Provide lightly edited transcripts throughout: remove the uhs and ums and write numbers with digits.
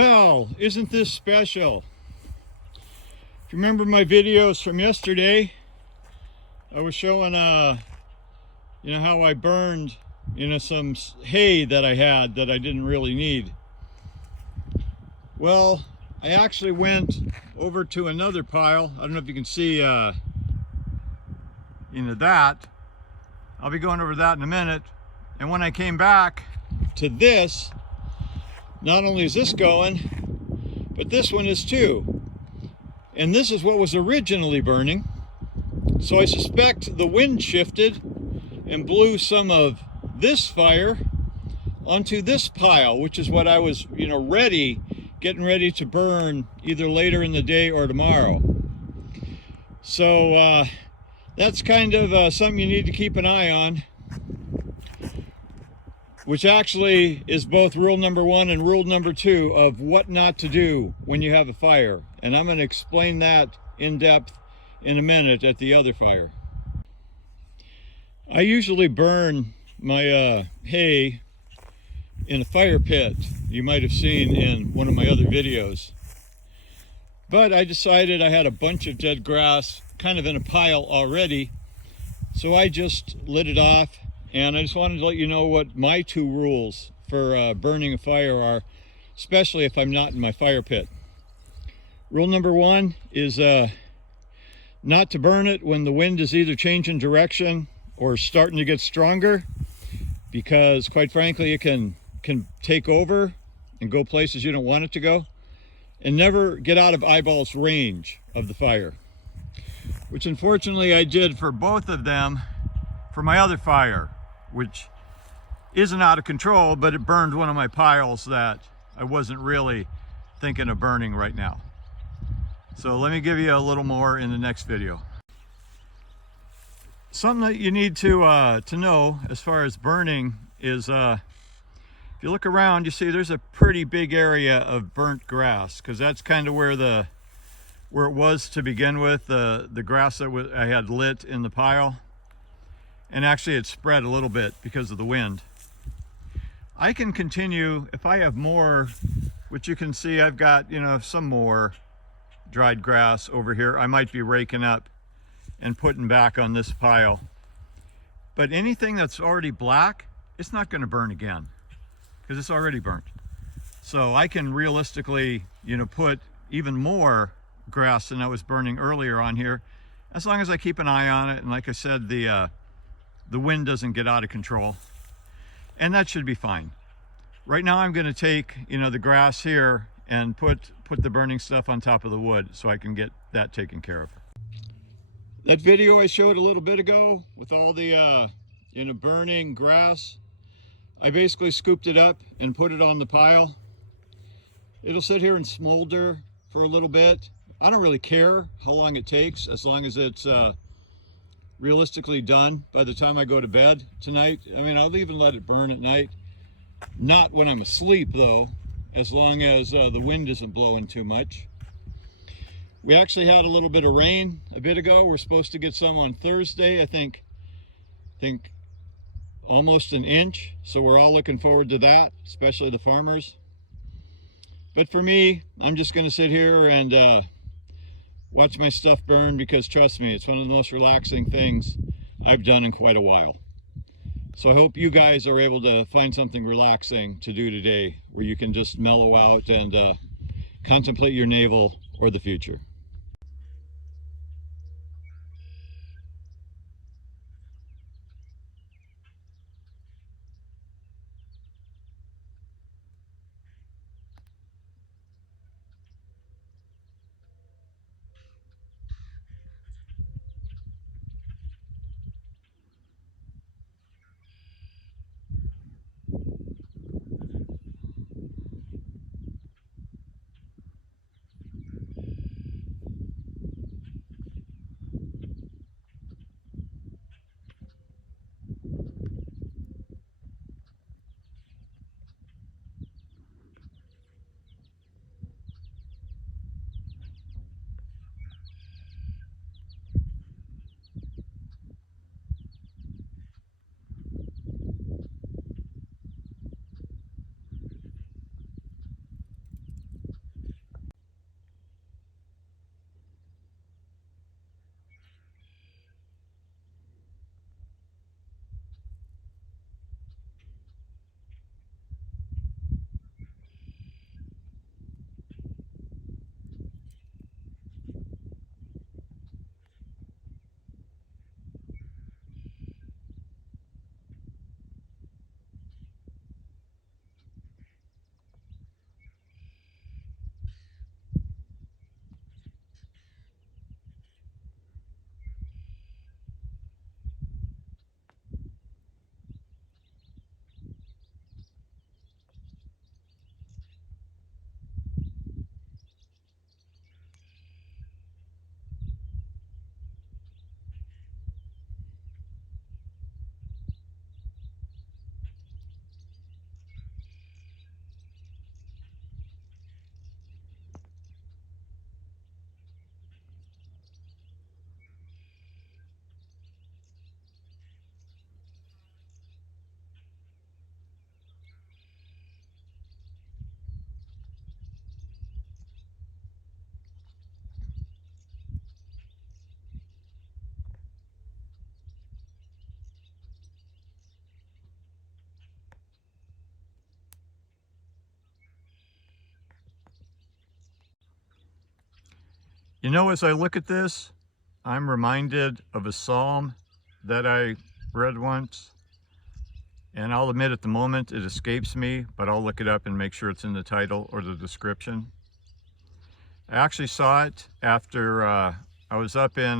Well, isn't this special? If you remember my videos from yesterday, I was showing how I burned some hay that I had that I didn't really need. Well, I actually went over to another pile. I don't know if you can see that. I'll be going over that in a minute. And when I came back to this, not only is this going, but this one is too. And this is what was originally burning. So I suspect the wind shifted and blew some of this fire onto this pile, which is what I was, getting ready to burn either later in the day or tomorrow. So that's kind of something you need to keep an eye on. which actually is both rule number 1 and rule number 2 of what not to do when you have a fire. And I'm going to explain that in depth in a minute at the other fire. I usually burn my hay in a fire pit. You might have seen in one of my other videos. But I decided I had a bunch of dead grass kind of in a pile already, so I just lit it off. And I just wanted to let you know what my 2 rules for burning a fire are, especially if I'm not in my fire pit. Rule number 1 is not to burn it when the wind is either changing direction or starting to get stronger, because quite frankly it can take over and go places you don't want it to go. And never get out of eyeballs range of the fire, which unfortunately I did for both of them for my other fire, which isn't out of control, but it burned one of my piles that I wasn't really thinking of burning right now. So let me give you a little more in the next video. Something that you need to know as far as burning is if you look around, you see there's a pretty big area of burnt grass, because that's kind of where it was to begin with, the grass that I had lit in the pile. And actually it spread a little bit because of the wind. I can continue if I have more, which you can see I've got, you know, some more dried grass over here. I might be raking up and putting back on this pile. But anything that's already black, it's not going to burn again, because it's already burnt. So I can realistically, you know, put even more grass than I was burning earlier on here, as long as I keep an eye on it. And like I said, the wind doesn't get out of control, and that should be fine. Right now I'm going to take, you know, the grass here and put the burning stuff on top of the wood so I can get that taken care of. That video I showed a little bit ago with all the you know, burning grass, I basically scooped it up and put it on the pile. It'll sit here and smolder for a little bit. I don't really care how long it takes, as long as it's realistically done by the time I go to bed tonight. I mean, I'll even let it burn at night. Not when I'm asleep though, as long as the wind isn't blowing too much. We actually had a little bit of rain a bit ago. We're supposed to get some on Thursday, I think almost an inch, so we're all looking forward to that, especially the farmers. But for me, I'm just going to sit here and watch my stuff burn, because trust me, it's one of the most relaxing things I've done in quite a while. So I hope you guys are able to find something relaxing to do today, where you can just mellow out and contemplate your navel or the future. You know, as I look at this, I'm reminded of a psalm that I read once. And I'll admit at the moment it escapes me, but I'll look it up and make sure it's in the title or the description. I actually saw it after I was up in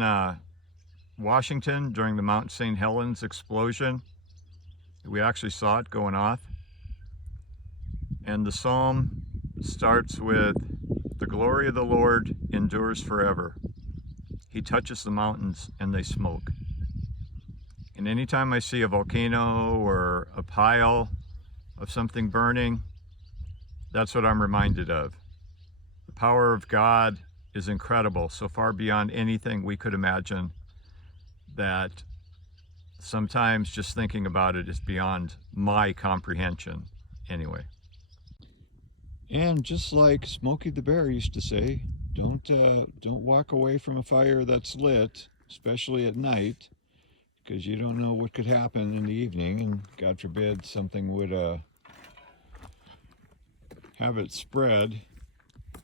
Washington during the Mount St. Helens explosion. We actually saw it going off. And the psalm starts with, "The glory of the Lord endures forever. He touches the mountains and they smoke." And anytime I see a volcano or a pile of something burning, that's what I'm reminded of. The power of God is incredible, so far beyond anything we could imagine, that sometimes just thinking about it is beyond my comprehension anyway. And just like Smokey the Bear used to say, don't walk away from a fire that's lit, especially at night, because you don't know what could happen in the evening, and God forbid something would have it spread.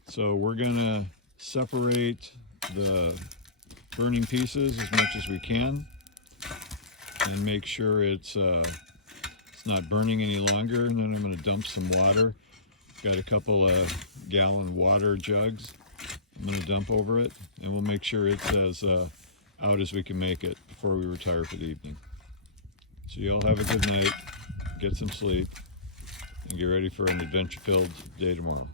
So we're gonna separate the burning pieces as much as we can and make sure it's not burning any longer. And then I'm gonna dump some water. Got a couple of gallon water jugs I'm gonna dump over it, and we'll make sure it's as out as we can make it before we retire for the evening. So you all have a good night, get some sleep, and get ready for an adventure-filled day tomorrow.